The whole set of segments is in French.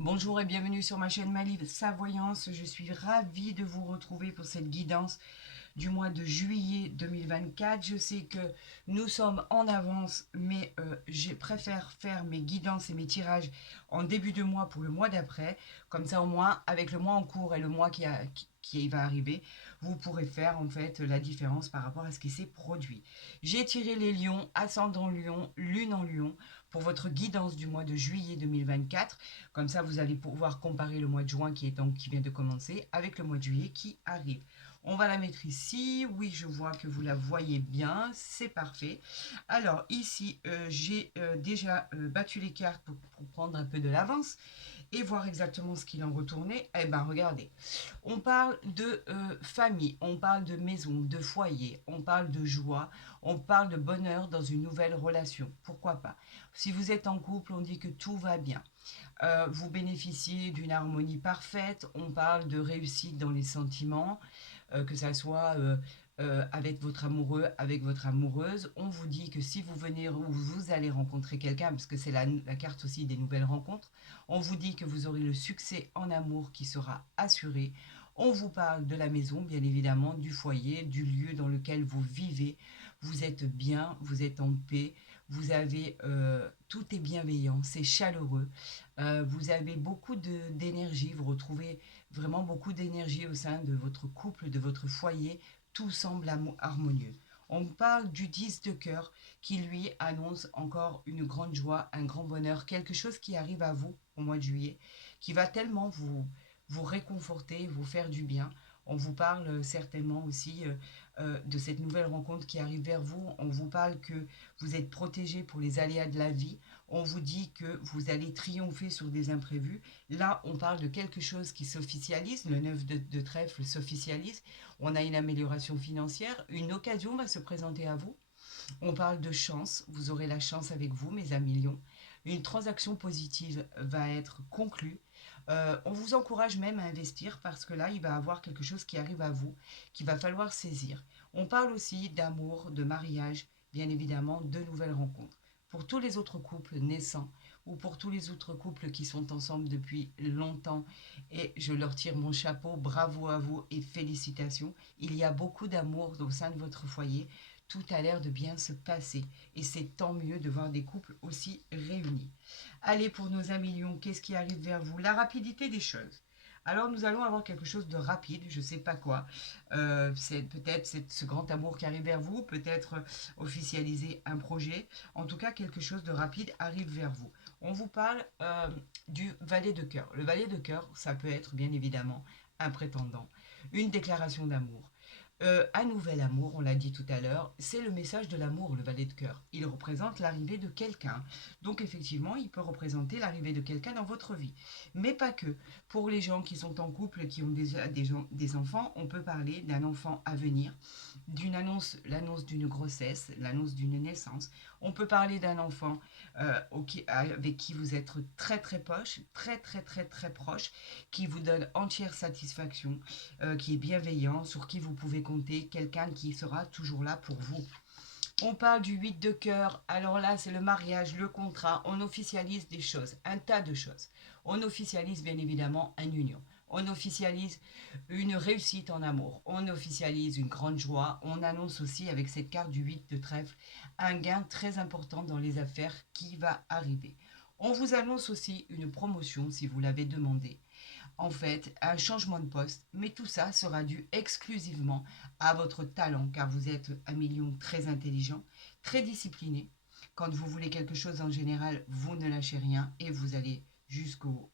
Bonjour et bienvenue sur ma chaîne Malive Sa Voyance. Je suis ravie de vous retrouver pour cette guidance du mois de juillet 2024. Je sais que nous sommes en avance, mais je préfère faire mes guidances et mes tirages en début de mois pour le mois d'après. Comme ça, au moins, avec le mois en cours et le mois qui va arriver, vous pourrez faire en fait la différence par rapport à ce qui s'est produit. J'ai tiré les lions, ascendant lion, lune en lion, pour votre guidance du mois de juillet 2024. Comme ça, vous allez pouvoir comparer le mois de juin qui vient de commencer avec le mois de juillet qui arrive. On va la mettre ici. Oui, je vois que vous la voyez bien. C'est parfait. Alors, ici, j'ai déjà battu les cartes pour prendre un peu de l'avance et voir exactement ce qu'il en retournait. Eh bien, regardez. On parle de famille, on parle de maison, de foyer, on parle de joie, on parle de bonheur dans une nouvelle relation. Pourquoi pas? Si vous êtes en couple, on dit que tout va bien. Vous bénéficiez d'une harmonie parfaite. On parle de réussite dans les sentiments, que ça soit avec votre amoureux, avec votre amoureuse. On vous dit que si vous venez ou vous allez rencontrer quelqu'un, parce que c'est la carte aussi des nouvelles rencontres, on vous dit que vous aurez le succès en amour qui sera assuré. On vous parle de la maison, bien évidemment, du foyer, du lieu dans lequel vous vivez. Vous êtes bien, vous êtes en paix, vous avez tout est bienveillant, c'est chaleureux. Vous avez beaucoup d'énergie, vous retrouvez vraiment beaucoup d'énergie au sein de votre couple, de votre foyer. Tout semble harmonieux. On parle du 10 de cœur qui lui annonce encore une grande joie, un grand bonheur, quelque chose qui arrive à vous au mois de juillet, qui va tellement vous réconforter, vous faire du bien. On vous parle certainement aussi de cette nouvelle rencontre qui arrive vers vous. On vous parle que vous êtes protégé pour les aléas de la vie. On vous dit que vous allez triompher sur des imprévus. Là, on parle de quelque chose qui s'officialise. Le 9 de trèfle s'officialise. On a une amélioration financière. Une occasion va se présenter à vous. On parle de chance. Vous aurez la chance avec vous, mes amis lions. Une transaction positive va être conclue. On vous encourage même à investir parce que là, il va y avoir quelque chose qui arrive à vous, qu'il va falloir saisir. On parle aussi d'amour, de mariage, bien évidemment, de nouvelles rencontres. Pour tous les autres couples naissants ou pour tous les autres couples qui sont ensemble depuis longtemps, et je leur tire mon chapeau, bravo à vous et félicitations. Il y a beaucoup d'amour au sein de votre foyer. Tout a l'air de bien se passer et c'est tant mieux de voir des couples aussi réunis. Allez, pour nos amis lions, qu'est-ce qui arrive vers vous? La rapidité des choses. Alors nous allons avoir quelque chose de rapide, je ne sais pas quoi. C'est peut-être ce grand amour qui arrive vers vous, peut-être officialiser un projet. En tout cas, quelque chose de rapide arrive vers vous. On vous parle du valet de cœur. Le valet de cœur, ça peut être bien évidemment un prétendant, une déclaration d'amour. Un nouvel amour, on l'a dit tout à l'heure, c'est le message de l'amour, le valet de cœur. Il représente l'arrivée de quelqu'un. Donc effectivement, il peut représenter l'arrivée de quelqu'un dans votre vie. Mais pas que. Pour les gens qui sont en couple, qui ont déjà des enfants, on peut parler d'un enfant à venir, d'une annonce, l'annonce d'une grossesse, l'annonce d'une naissance. On peut parler d'un enfant avec qui vous êtes très très proche, très très très très proche, qui vous donne entière satisfaction, qui est bienveillant, sur qui vous pouvez compter, quelqu'un qui sera toujours là pour vous. On parle du 8 de cœur, alors là c'est le mariage, le contrat, on officialise des choses, un tas de choses. On officialise bien évidemment une union, on officialise une réussite en amour, on officialise une grande joie, on annonce aussi avec cette carte du 8 de trèfle un gain très important dans les affaires qui va arriver. On vous annonce aussi une promotion si vous l'avez demandé, en fait un changement de poste, mais tout ça sera dû exclusivement à votre talent, car vous êtes un million très intelligent, très discipliné. Quand vous voulez quelque chose en général, vous ne lâchez rien et vous allez jusqu'au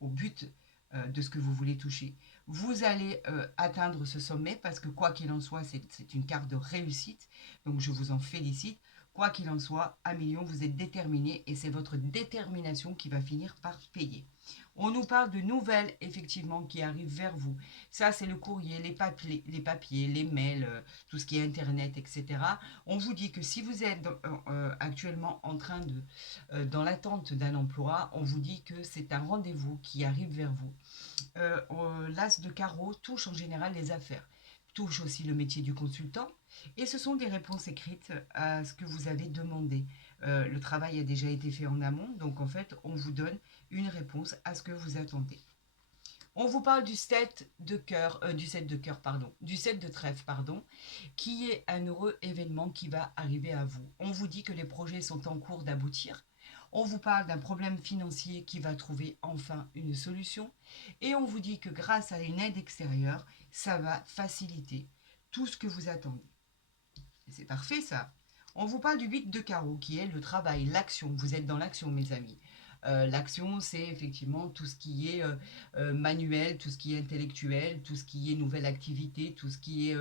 but de ce que vous voulez toucher. Vous allez atteindre ce sommet parce que quoi qu'il en soit, c'est une carte de réussite, donc je vous en félicite. Quoi qu'il en soit, à million, vous êtes déterminé et c'est votre détermination qui va finir par payer. On nous parle de nouvelles, effectivement, qui arrivent vers vous. Ça, c'est le courrier, les papiers, les mails, tout ce qui est Internet, etc. On vous dit que si vous êtes actuellement en train dans l'attente d'un emploi, on vous dit que c'est un rendez-vous qui arrive vers vous. L'as de carreau touche en général les affaires, touche aussi le métier du consultant, et ce sont des réponses écrites à ce que vous avez demandé. le travail a déjà été fait en amont, donc en fait, on vous donne une réponse à ce que vous attendez. On vous parle du 7 de cœur, du 7 de trèfle, pardon, qui est un heureux événement qui va arriver à vous. On vous dit que les projets sont en cours d'aboutir. On vous parle d'un problème financier qui va trouver enfin une solution. Et on vous dit que grâce à une aide extérieure, ça va faciliter tout ce que vous attendez. C'est parfait ça. On vous parle du 8 de carreau qui est le travail, l'action. Vous êtes dans l'action, mes amis. L'action, c'est effectivement tout ce qui est manuel, tout ce qui est intellectuel, tout ce qui est nouvelle activité, tout ce qui est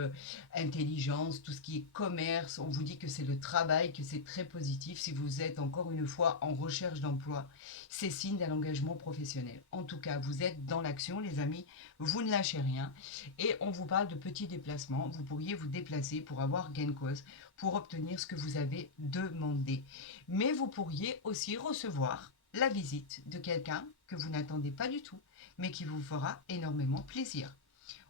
intelligence, tout ce qui est commerce. On vous dit que c'est le travail, que c'est très positif. Si vous êtes encore une fois en recherche d'emploi, c'est signe d'un engagement professionnel. En tout cas, vous êtes dans l'action, les amis. Vous ne lâchez rien. Et on vous parle de petits déplacements. Vous pourriez vous déplacer pour avoir gain de cause, pour obtenir ce que vous avez demandé. Mais vous pourriez aussi recevoir la visite de quelqu'un que vous n'attendez pas du tout, mais qui vous fera énormément plaisir.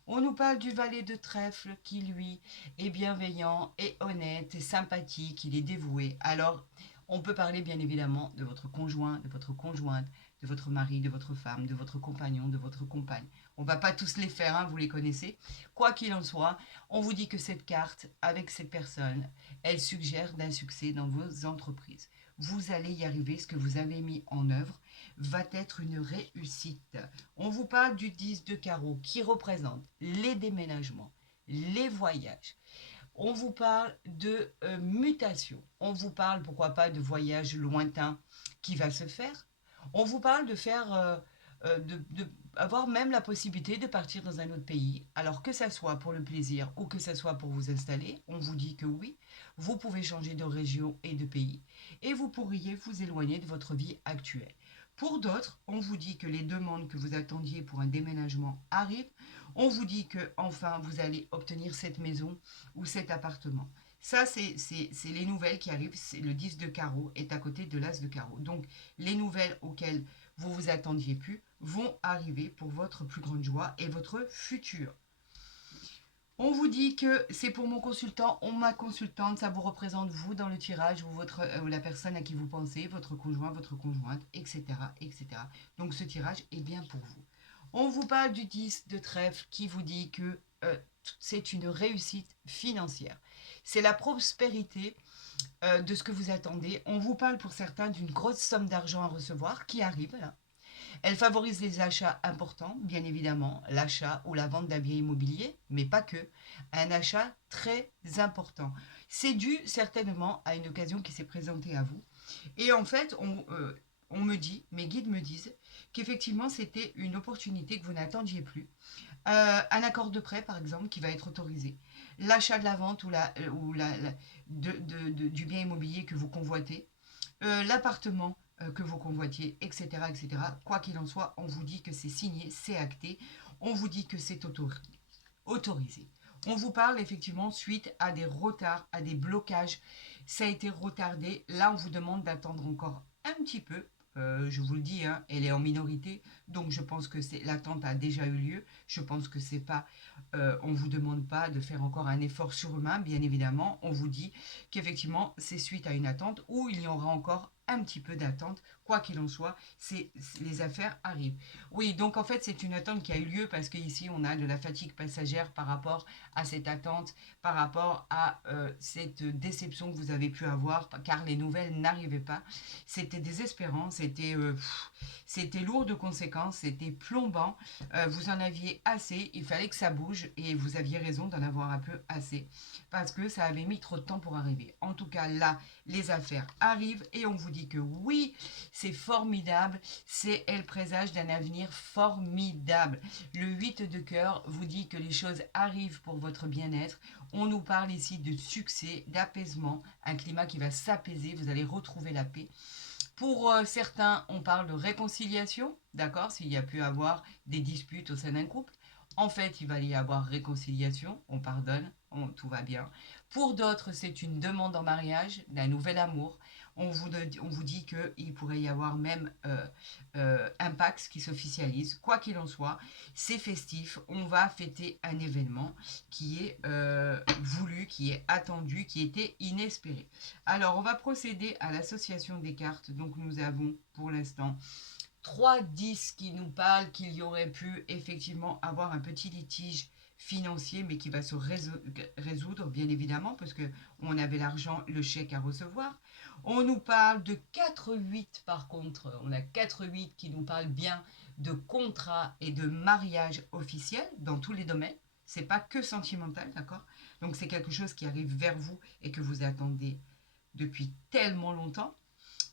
On nous parle du valet de trèfle qui, lui, est bienveillant, est honnête, est sympathique, il est dévoué. Alors, on peut parler bien évidemment de votre conjoint, de votre conjointe, de votre mari, de votre femme, de votre compagnon, de votre compagne. On ne va pas tous les faire, hein, vous les connaissez. Quoi qu'il en soit, on vous dit que cette carte, avec cette personne, elle suggère d'un succès dans vos entreprises. Vous allez y arriver, ce que vous avez mis en œuvre va être une réussite. On vous parle du 10 de carreau qui représente les déménagements, les voyages. On vous parle de mutation. On vous parle, pourquoi pas, de voyage lointain qui va se faire. On vous parle de faire, avoir même la possibilité de partir dans un autre pays. Alors que ça soit pour le plaisir ou que ça soit pour vous installer, on vous dit que oui, vous pouvez changer de région et de pays et vous pourriez vous éloigner de votre vie actuelle. Pour d'autres, on vous dit que les demandes que vous attendiez pour un déménagement arrivent. On vous dit que enfin vous allez obtenir cette maison ou cet appartement. Ça, c'est les nouvelles qui arrivent. Le 10 de carreau est à côté de l'as de carreau. Donc, les nouvelles auxquelles vous vous attendiez plus vont arriver pour votre plus grande joie et votre futur. On vous dit que c'est pour mon consultant ou ma consultante, ça vous représente vous dans le tirage ou la personne à qui vous pensez, votre conjoint, votre conjointe, etc., etc. Donc ce tirage est bien pour vous. On vous parle du 10 de trèfle qui vous dit que c'est une réussite financière. C'est la prospérité de ce que vous attendez. On vous parle pour certains d'une grosse somme d'argent à recevoir qui arrive là. Elle favorise les achats importants, bien évidemment, l'achat ou la vente d'un bien immobilier, mais pas que, un achat très important. C'est dû certainement à une occasion qui s'est présentée à vous. Et en fait, on me dit, mes guides me disent, qu'effectivement c'était une opportunité que vous n'attendiez plus. Un accord de prêt, par exemple, qui va être autorisé. L'achat de la vente du bien immobilier que vous convoitez. L'appartement que vous convoitiez, etc., etc. Quoi qu'il en soit, on vous dit que c'est signé, c'est acté, on vous dit que c'est autorisé. On vous parle effectivement suite à des retards, à des blocages. Ça a été retardé. Là, on vous demande d'attendre encore un petit peu. Je vous le dis, hein, elle est en minorité, donc je pense que l'attente a déjà eu lieu. Je pense que c'est pas, on vous demande pas de faire encore un effort surhumain, bien évidemment. On vous dit qu'effectivement c'est suite à une attente où il y aura encore un petit peu d'attente. Quoi qu'il en soit, les affaires arrivent. Oui, donc en fait c'est une attente qui a eu lieu parce qu'ici on a de la fatigue passagère par rapport à cette attente, par rapport à cette déception que vous avez pu avoir, car les nouvelles n'arrivaient pas. C'était désespérant, c'était lourd de conséquences, c'était plombant. Vous en aviez assez, il fallait que ça bouge et vous aviez raison d'en avoir un peu assez parce que ça avait mis trop de temps pour arriver. En tout cas, là, les affaires arrivent et on vous dit que oui, c'est formidable, elle présage d'un avenir formidable. Le 8 de cœur vous dit que les choses arrivent pour votre bien-être. On nous parle ici de succès, d'apaisement, un climat qui va s'apaiser, vous allez retrouver la paix. Pour certains, on parle de réconciliation, d'accord, s'il y a pu avoir des disputes au sein d'un couple. En fait, il va y avoir réconciliation, on pardonne, tout va bien. Pour d'autres, c'est une demande en mariage, d'un nouvel amour. on vous dit qu'il pourrait y avoir même un Pax qui s'officialise. Quoi qu'il en soit, c'est festif. On va fêter un événement qui est voulu, qui est attendu, qui était inespéré. Alors, on va procéder à l'association des cartes. Donc, nous avons pour l'instant 3 10 qui nous parlent qu'il y aurait pu effectivement avoir un petit litige financier, mais qui va se résoudre, bien évidemment, parce qu'on avait l'argent, le chèque à recevoir. On nous parle de 4-8, par contre. On a 4-8 qui nous parlent bien de contrat et de mariage officiel dans tous les domaines. C'est pas que sentimental, d'accord? Donc c'est quelque chose qui arrive vers vous et que vous attendez depuis tellement longtemps.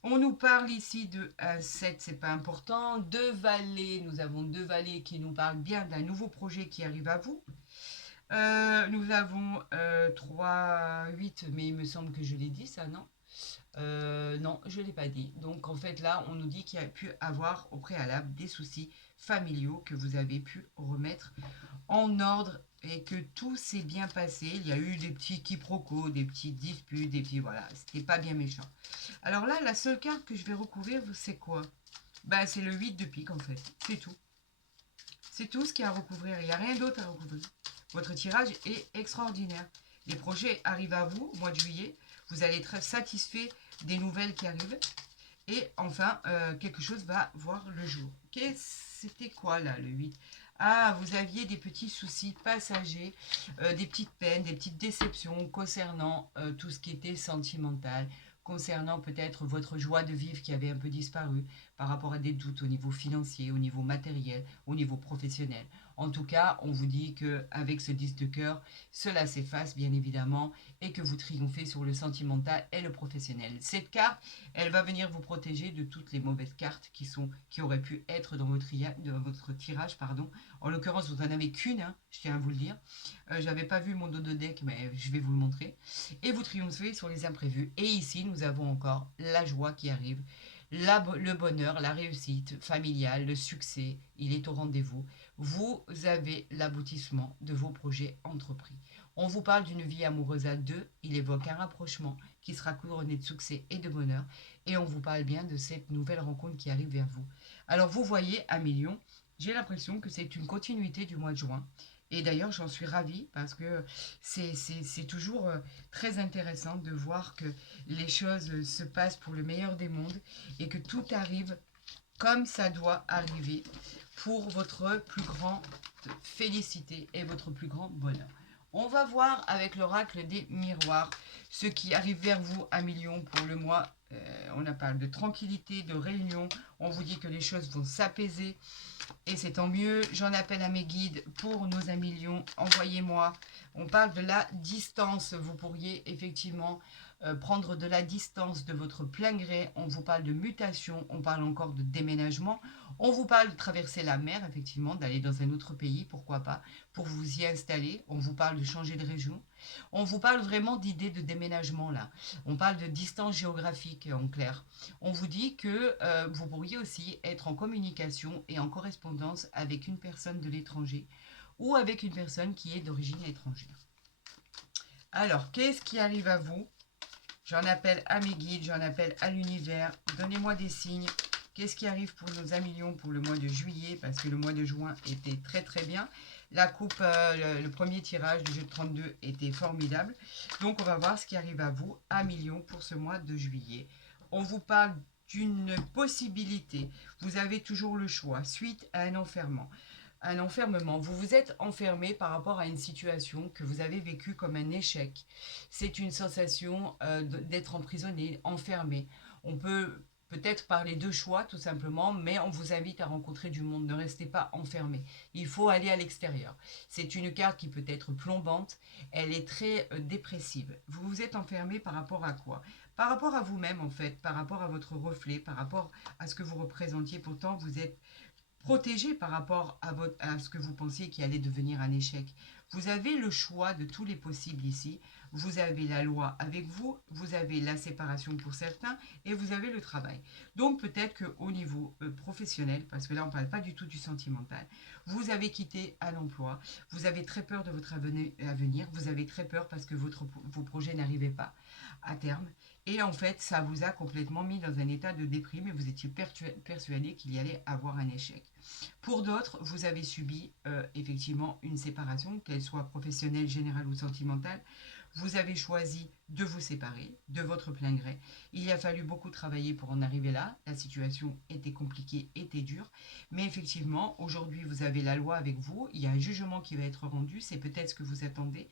On nous parle ici de 7, c'est pas important. 2 valets, nous avons 2 valets qui nous parlent bien d'un nouveau projet qui arrive à vous. Nous avons 3, 8, mais il me semble que je l'ai dit ça, non? Non, je ne l'ai pas dit. Donc en fait là, on nous dit qu'il y a pu avoir au préalable des soucis familiaux que vous avez pu remettre en ordre et que tout s'est bien passé. Il y a eu des petits quiproquos, des petites disputes, des petits... Voilà, c'était pas bien méchant. Alors là, la seule carte que je vais recouvrir, c'est quoi? Ben, c'est le 8 de pique en fait. C'est tout. C'est tout ce qu'il y a à recouvrir. Il n'y a rien d'autre à recouvrir. Votre tirage est extraordinaire. Les projets arrivent à vous au mois de juillet. Vous allez être satisfait des nouvelles qui arrivent. Et enfin, quelque chose va voir le jour. C'était quoi là, le 8? Ah, vous aviez des petits soucis passagers, des petites peines, des petites déceptions concernant tout ce qui était sentimental, concernant peut-être votre joie de vivre qui avait un peu disparu par rapport à des doutes au niveau financier, au niveau matériel, au niveau professionnel. En tout cas, on vous dit qu'avec ce 10 de cœur, cela s'efface bien évidemment et que vous triomphez sur le sentimental et le professionnel. Cette carte, elle va venir vous protéger de toutes les mauvaises cartes qui auraient pu être dans votre tirage. Pardon. En l'occurrence, vous n'en avez qu'une, hein, je tiens à vous le dire. Je n'avais pas vu mon dos de deck, mais je vais vous le montrer. Et vous triomphez sur les imprévus. Et ici, nous avons encore la joie qui arrive, le bonheur, la réussite familiale, le succès, il est au rendez-vous. Vous avez l'aboutissement de vos projets entrepris. On vous parle d'une vie amoureuse à deux, il évoque un rapprochement qui sera couronné de succès et de bonheur, et on vous parle bien de cette nouvelle rencontre qui arrive vers vous. Alors vous voyez, à Million, j'ai l'impression que c'est une continuité du mois de juin, et d'ailleurs j'en suis ravie parce que c'est toujours très intéressant de voir que les choses se passent pour le meilleur des mondes et que tout arrive comme ça doit arriver pour votre plus grande félicité et votre plus grand bonheur. On va voir avec l'oracle des miroirs ce qui arrive vers vous à Million pour le mois. On parle de tranquillité, de réunion. On vous dit que les choses vont s'apaiser et c'est tant mieux. J'en appelle à mes guides pour nos amis Lions. Envoyez-moi. On parle de la distance. Vous pourriez effectivement prendre de la distance de votre plein gré. On vous parle de mutation. On parle encore de déménagement. On vous parle de traverser la mer, effectivement, d'aller dans un autre pays, pourquoi pas, pour vous y installer. On vous parle de changer de région. On vous parle vraiment d'idées de déménagement, là. On parle de distance géographique, en clair. On vous dit que vous pourriez aussi être en communication et en correspondance avec une personne de l'étranger ou avec une personne qui est d'origine étrangère. Alors, qu'est-ce qui arrive à vous? J'en appelle à mes guides, j'en appelle à l'univers. Donnez-moi des signes. Qu'est-ce qui arrive pour nos amis Lions pour le mois de juillet? Parce que le mois de juin était très très bien. La coupe, le premier tirage du jeu de 32 était formidable. Donc on va voir ce qui arrive à vous, à Millions, pour ce mois de juillet. On vous parle d'une possibilité. Vous avez toujours le choix, suite à un enfermement. Un enfermement. Vous vous êtes enfermé par rapport à une situation que vous avez vécue comme un échec. C'est une sensation d'être emprisonné, enfermé. On peut peut-être parler de choix tout simplement, mais on vous invite à rencontrer du monde. Ne restez pas enfermé. Il faut aller à l'extérieur. C'est une carte qui peut être plombante. Elle est très dépressive. Vous vous êtes enfermé par rapport à quoi? Par rapport à vous-même en fait, par rapport à votre reflet, par rapport à ce que vous représentiez. Pourtant, vous êtes protégé par rapport à ce que vous pensiez qui allait devenir un échec. Vous avez le choix de tous les possibles ici. Vous avez la loi avec vous, vous avez la séparation pour certains et vous avez le travail. Donc peut-être qu'au niveau professionnel, parce que là on ne parle pas du tout du sentimental, vous avez quitté à l'emploi, vous avez très peur de votre avenir, vous avez très peur parce que vos projets n'arrivaient pas à terme. Et en fait, ça vous a complètement mis dans un état de déprime et vous étiez persuadé qu'il y allait avoir un échec. Pour d'autres, vous avez subi effectivement une séparation, qu'elle soit professionnelle, générale ou sentimentale. Vous avez choisi de vous séparer de votre plein gré. Il a fallu beaucoup travailler pour en arriver là. La situation était compliquée, était dure. Mais effectivement, aujourd'hui, vous avez la loi avec vous. Il y a un jugement qui va être rendu. C'est peut-être ce que vous attendez.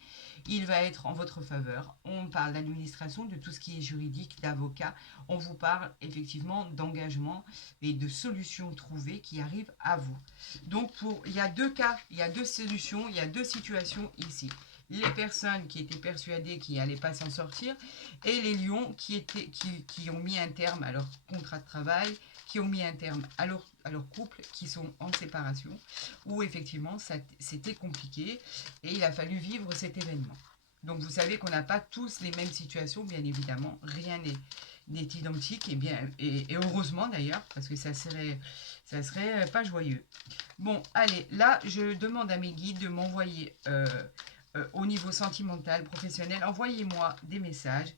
Il va être en votre faveur. On parle d'administration, de tout ce qui est juridique, d'avocat. On vous parle effectivement d'engagement et de solutions trouvées qui arrivent à vous. Donc, il y a deux cas, il y a deux solutions, il y a deux situations ici. Les personnes qui étaient persuadées qu'ils n'allaient pas s'en sortir et les lions qui ont mis un terme à leur contrat de travail, qui ont mis un terme à leur couple, qui sont en séparation, où effectivement c'était compliqué et il a fallu vivre cet événement. Donc vous savez qu'on n'a pas tous les mêmes situations, bien évidemment, rien n'est identique et heureusement d'ailleurs, parce que ça serait pas joyeux. Bon, allez, là, je demande à mes guides de m'envoyer au niveau sentimental, professionnel, envoyez-moi des messages.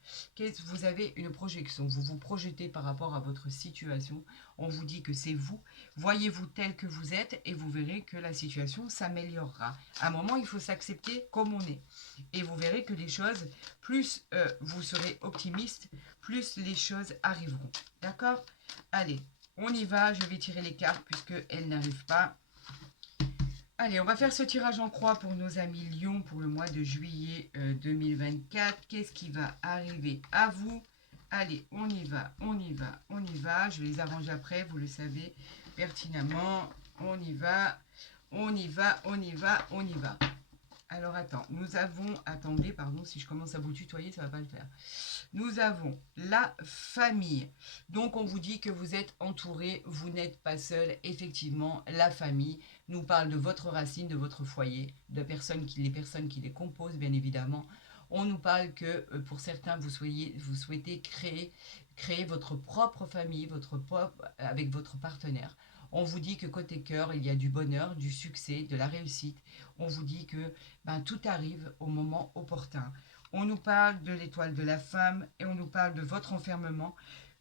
Vous avez une projection, vous vous projetez par rapport à votre situation. On vous dit que c'est vous. Voyez-vous tel que vous êtes et vous verrez que la situation s'améliorera. À un moment, il faut s'accepter comme on est. Et vous verrez que les choses, plus vous serez optimiste, plus les choses arriveront. D'accord? Allez, on y va. Je vais tirer les cartes puisqu'elles n'arrivent pas. Allez, on va faire ce tirage en croix pour nos amis Lion pour le mois de juillet 2024. Qu'est-ce qui va arriver à vous? Allez, on y va, on y va, on y va. Je les arrange après, vous le savez pertinemment. On y va, on y va, on y va, on y va. Alors attends, nous avons... Attendez, pardon, si je commence à vous tutoyer, ça ne va pas le faire. Nous avons la famille. Donc on vous dit que vous êtes entouré, vous n'êtes pas seul. Effectivement, la famille nous parle de votre racine, de votre foyer, de les personnes qui les composent, bien évidemment. On nous parle que pour certains, vous souhaitez créer votre propre famille, avec votre partenaire. On vous dit que côté cœur, il y a du bonheur, du succès, de la réussite. On vous dit que tout arrive au moment opportun. On nous parle de l'étoile de la femme et on nous parle de votre enfermement.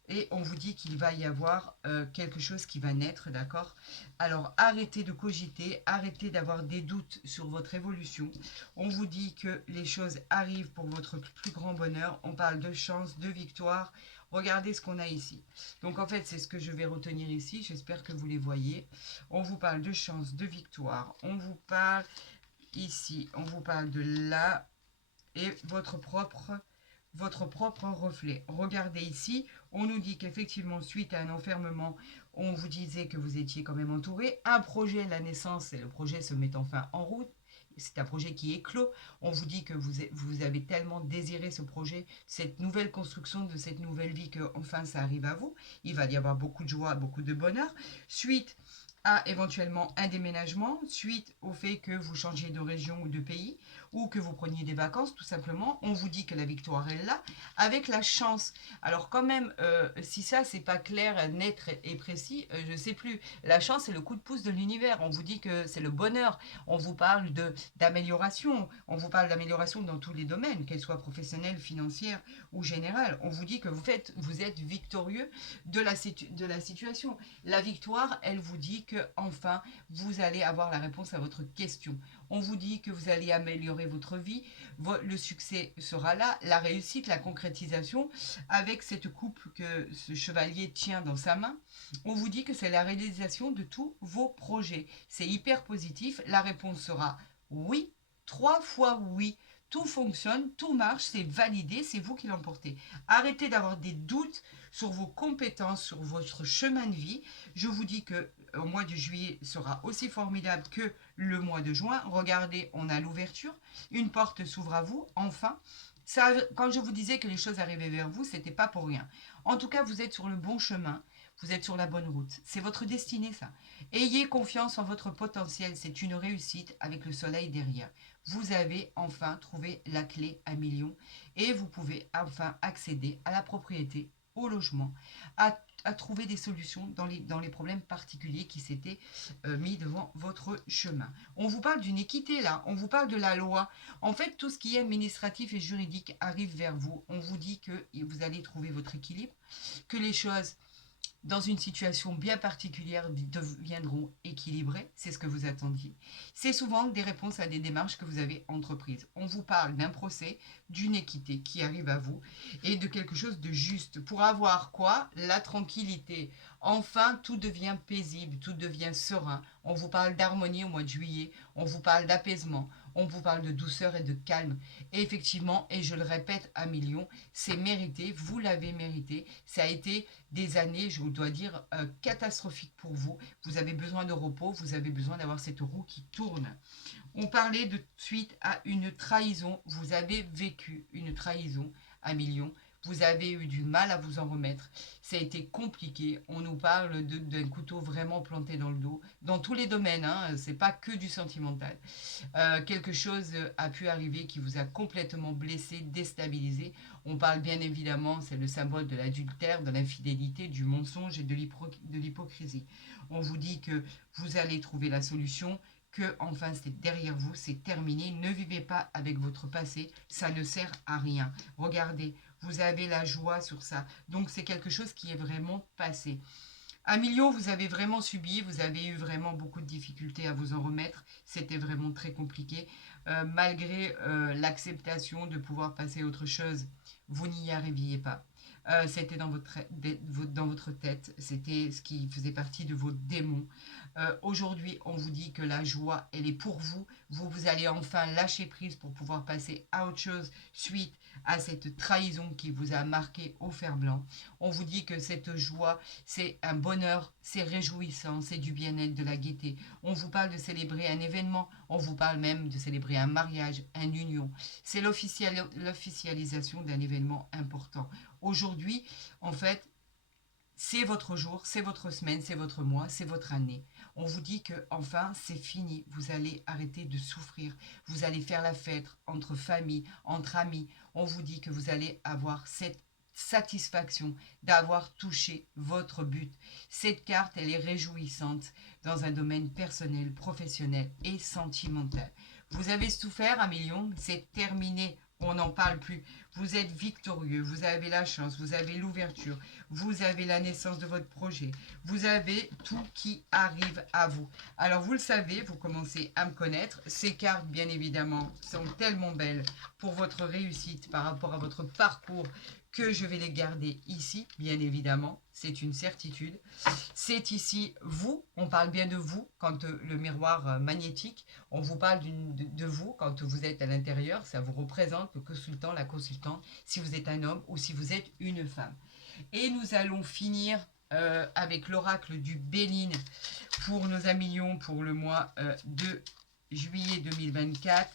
Et on vous dit qu'il va y avoir quelque chose qui va naître, d'accord? Alors arrêtez de cogiter, arrêtez d'avoir des doutes sur votre évolution. On vous dit que les choses arrivent pour votre plus grand bonheur. On parle de chance, de victoire. Regardez ce qu'on a ici. Donc en fait, c'est ce que je vais retenir ici. J'espère que vous les voyez. On vous parle de chance, de victoire. On vous parle ici, on vous parle de là et votre propre reflet. Regardez ici, on nous dit qu'effectivement, suite à un enfermement, on vous disait que vous étiez quand même entouré. Un projet, la naissance, et le projet se met enfin en route. C'est un projet qui est clos. On vous dit que vous avez tellement désiré ce projet, cette nouvelle construction de cette nouvelle vie, que enfin ça arrive à vous. Il va y avoir beaucoup de joie, beaucoup de bonheur. Suite à éventuellement un déménagement, suite au fait que vous changiez de région ou de pays, ou que vous preniez des vacances, tout simplement. On vous dit que la victoire est là, avec la chance. Alors quand même, si ça, c'est pas clair, net et précis, je ne sais plus. La chance, c'est le coup de pouce de l'univers. On vous dit que c'est le bonheur. On vous parle d'amélioration. On vous parle d'amélioration dans tous les domaines, qu'elles soient professionnelles, financières ou générales. On vous dit que vous êtes victorieux de la situation. La victoire, elle vous dit que enfin, vous allez avoir la réponse à votre question. On vous dit que vous allez améliorer votre vie, le succès sera là, la réussite, la concrétisation, avec cette coupe que ce chevalier tient dans sa main. On vous dit que c'est la réalisation de tous vos projets. C'est hyper positif, la réponse sera oui, 3 fois oui. Tout fonctionne, tout marche, c'est validé, c'est vous qui l'emportez. Arrêtez d'avoir des doutes sur vos compétences, sur votre chemin de vie. Je vous dis que au mois de juillet sera aussi formidable que le mois de juin. Regardez, on a l'ouverture, une porte s'ouvre à vous, enfin. Ça, quand je vous disais que les choses arrivaient vers vous, c'était pas pour rien. En tout cas, vous êtes sur le bon chemin, vous êtes sur la bonne route. C'est votre destinée, ça. Ayez confiance en votre potentiel, c'est une réussite avec le soleil derrière. Vous avez enfin trouvé la clé à millions et vous pouvez enfin accéder à la propriété, au logement, à trouver des solutions dans les problèmes particuliers qui s'étaient mis devant votre chemin. On vous parle d'une équité là, on vous parle de la loi. En fait, tout ce qui est administratif et juridique arrive vers vous. On vous dit que vous allez trouver votre équilibre, que les choses dans une situation bien particulière deviendront équilibrées, c'est ce que vous attendiez. C'est souvent des réponses à des démarches que vous avez entreprises. On vous parle d'un procès, d'une équité qui arrive à vous et de quelque chose de juste. Pour avoir quoi? La tranquillité. Enfin, tout devient paisible, tout devient serein. On vous parle d'harmonie au mois de juillet, on vous parle d'apaisement, on vous parle de douceur et de calme. Et effectivement, et je le répète à millions, c'est mérité, vous l'avez mérité. Ça a été des années, je vous dois dire, catastrophiques pour vous. Vous avez besoin de repos, vous avez besoin d'avoir cette roue qui tourne. On parlait de suite à une trahison. Vous avez vécu une trahison à millions. Vous avez eu du mal à vous en remettre. Ça a été compliqué. On nous parle d'un couteau vraiment planté dans le dos. Dans tous les domaines, hein, c'est pas que du sentimental. Quelque chose a pu arriver qui vous a complètement blessé, déstabilisé. On parle bien évidemment, c'est le symbole de l'adultère, de l'infidélité, du mensonge et de l'hypocrisie. On vous dit que vous allez trouver la solution, que enfin c'est derrière vous, c'est terminé. Ne vivez pas avec votre passé, ça ne sert à rien. Regardez, vous avez la joie sur ça. Donc c'est quelque chose qui est vraiment passé. À millions, vous avez vraiment subi, vous avez eu vraiment beaucoup de difficultés à vous en remettre. C'était vraiment très compliqué. Malgré l'acceptation de pouvoir passer à autre chose, vous n'y arriviez pas. C'était dans votre tête, c'était ce qui faisait partie de vos démons. Aujourd'hui, on vous dit que la joie, elle est pour vous. Vous allez enfin lâcher prise pour pouvoir passer à autre chose suite à cette trahison qui vous a marqué au fer blanc. On vous dit que cette joie, c'est un bonheur, c'est réjouissant, c'est du bien-être, de la gaieté. On vous parle de célébrer un événement, on vous parle même de célébrer un mariage, une union. C'est l'officialisation d'un événement important. Aujourd'hui, en fait, c'est votre jour, c'est votre semaine, c'est votre mois, c'est votre année. On vous dit que enfin c'est fini, vous allez arrêter de souffrir, vous allez faire la fête entre famille, entre amis. On vous dit que vous allez avoir cette satisfaction d'avoir touché votre but. Cette carte, elle est réjouissante dans un domaine personnel, professionnel et sentimental. Vous avez souffert un million, c'est terminé. On n'en parle plus. Vous êtes victorieux, vous avez la chance, vous avez l'ouverture, vous avez la naissance de votre projet, vous avez tout qui arrive à vous. Alors vous le savez, vous commencez à me connaître. Ces cartes, bien évidemment, sont tellement belles pour votre réussite par rapport à votre parcours que je vais les garder ici, bien évidemment. C'est une certitude. C'est ici vous, on parle bien de vous quand le miroir magnétique, on vous parle de vous quand vous êtes à l'intérieur, ça vous représente le consultant, la consultante, si vous êtes un homme ou si vous êtes une femme. Et nous allons finir avec l'oracle du Béline pour nos amilions pour le mois de juillet 2024.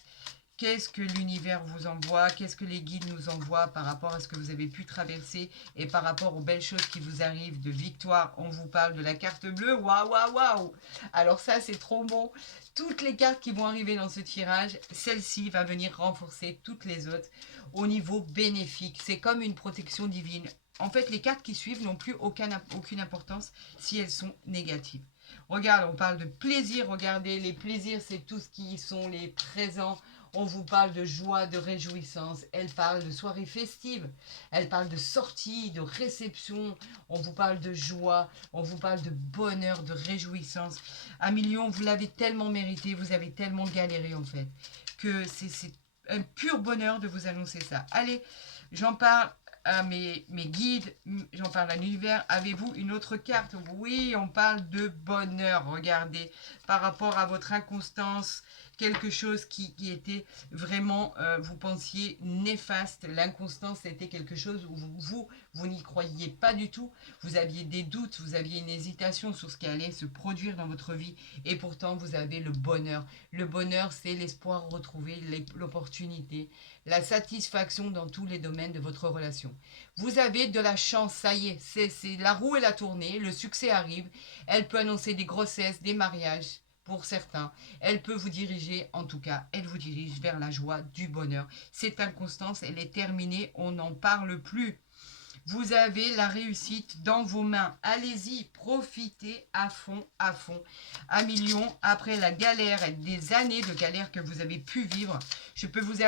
Qu'est-ce que l'univers vous envoie? Qu'est-ce que les guides nous envoient par rapport à ce que vous avez pu traverser et par rapport aux belles choses qui vous arrivent de victoire? On vous parle de la carte bleue. Waouh, waouh, waouh! Alors ça, c'est trop bon. Toutes les cartes qui vont arriver dans ce tirage, celle-ci va venir renforcer toutes les autres au niveau bénéfique. C'est comme une protection divine. En fait, les cartes qui suivent n'ont plus aucune importance si elles sont négatives. Regarde, on parle de plaisir. Regardez, les plaisirs, c'est tout ce qui sont les présents. On vous parle de joie, de réjouissance. Elle parle de soirée festive. Elle parle de sortie, de réception. On vous parle de joie. On vous parle de bonheur, de réjouissance. À millions, vous l'avez tellement mérité. Vous avez tellement galéré, en fait, que c'est un pur bonheur de vous annoncer ça. Allez, j'en parle à mes guides, j'en parle à l'univers. Avez-vous une autre carte? Oui, on parle de bonheur. Regardez, par rapport à votre inconstance, quelque chose qui était vraiment, vous pensiez néfaste. L'inconstance, c'était quelque chose où vous n'y croyiez pas du tout. Vous aviez des doutes, vous aviez une hésitation sur ce qui allait se produire dans votre vie. Et pourtant, vous avez le bonheur. Le bonheur, c'est l'espoir retrouvé, l'opportunité, la satisfaction dans tous les domaines de votre relation. Vous avez de la chance, ça y est, c'est la roue est la tournée, le succès arrive. Elle peut annoncer des grossesses, des mariages. Pour certains, elle peut vous diriger, en tout cas, elle vous dirige vers la joie, du bonheur. Cette inconstance, elle est terminée, on n'en parle plus. Vous avez la réussite dans vos mains. Allez-y, profitez à fond, à fond. À million, après la galère et des années de galère que vous avez pu vivre, je peux vous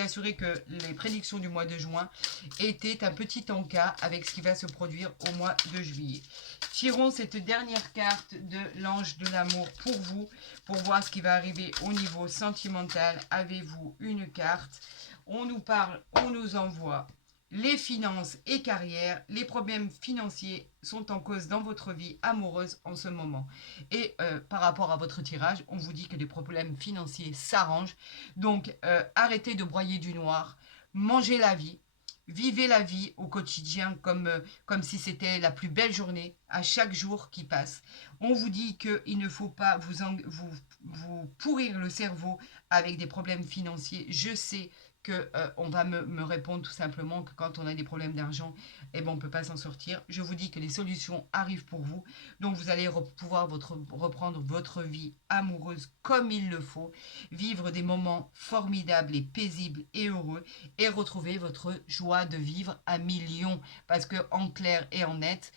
assurer que les prédictions du mois de juin étaient un petit encas avec ce qui va se produire au mois de juillet. Tirons cette dernière carte de l'ange de l'amour pour vous, pour voir ce qui va arriver au niveau sentimental. Avez-vous une carte? On nous parle, on nous envoie les finances et carrière. Les problèmes financiers sont en cause dans votre vie amoureuse en ce moment. Et par rapport à votre tirage, on vous dit que les problèmes financiers s'arrangent. Donc, arrêtez de broyer du noir. Mangez la vie. Vivez la vie au quotidien comme si c'était la plus belle journée à chaque jour qui passe. On vous dit qu'il ne faut pas vous pourrir le cerveau avec des problèmes financiers. Je sais que on va me répondre tout simplement que quand on a des problèmes d'argent, eh ben, on ne peut pas s'en sortir. Je vous dis que les solutions arrivent pour vous. Donc vous allez pouvoir reprendre votre vie amoureuse comme il le faut, vivre des moments formidables et paisibles et heureux et retrouver votre joie de vivre à millions. Parce que en clair et en net,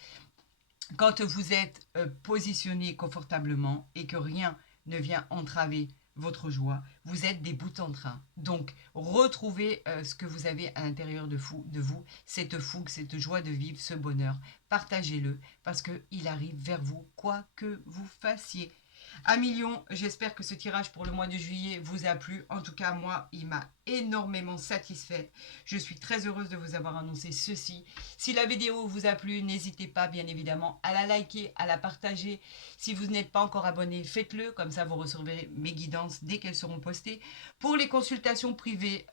quand vous êtes positionné confortablement et que rien ne vient entraver votre joie, vous êtes des bouts en train. Donc, retrouvez ce que vous avez à l'intérieur de vous, cette fougue, cette joie de vivre, ce bonheur. Partagez-le parce qu'il arrive vers vous, quoi que vous fassiez. À million, j'espère que ce tirage pour le mois de juillet vous a plu. En tout cas, moi, il m'a énormément satisfaite. Je suis très heureuse de vous avoir annoncé ceci. Si la vidéo vous a plu, n'hésitez pas, bien évidemment, à la liker, à la partager. Si vous n'êtes pas encore abonné, faites-le. Comme ça, vous recevrez mes guidances dès qu'elles seront postées. Pour les consultations privées,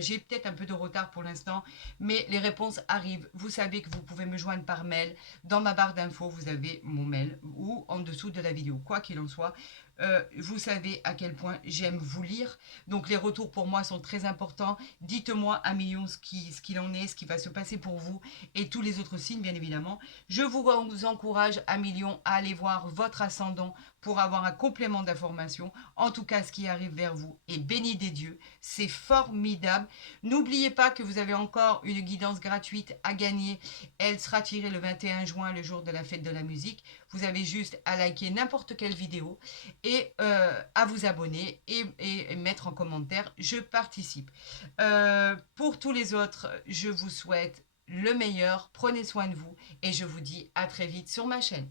j'ai peut-être un peu de retard pour l'instant, mais les réponses arrivent. Vous savez que vous pouvez me joindre par mail. Dans ma barre d'infos, vous avez mon mail ou en dessous de la vidéo. Quoi qu'il en soit, vous savez à quel point j'aime vous lire. Donc les retours pour moi sont très importants. Dites-moi à million ce qu'il en est, ce qui va se passer pour vous et tous les autres signes, bien évidemment. Je vous encourage à million à aller voir votre ascendant pour avoir un complément d'information. En tout cas, ce qui arrive vers vous est béni des dieux. C'est formidable. N'oubliez pas que vous avez encore une guidance gratuite à gagner. Elle sera tirée le 21 juin, le jour de la fête de la musique. Vous avez juste à liker n'importe quelle vidéo et à vous abonner et mettre en commentaire « Je participe ». Pour tous les autres, je vous souhaite le meilleur. Prenez soin de vous et je vous dis à très vite sur ma chaîne.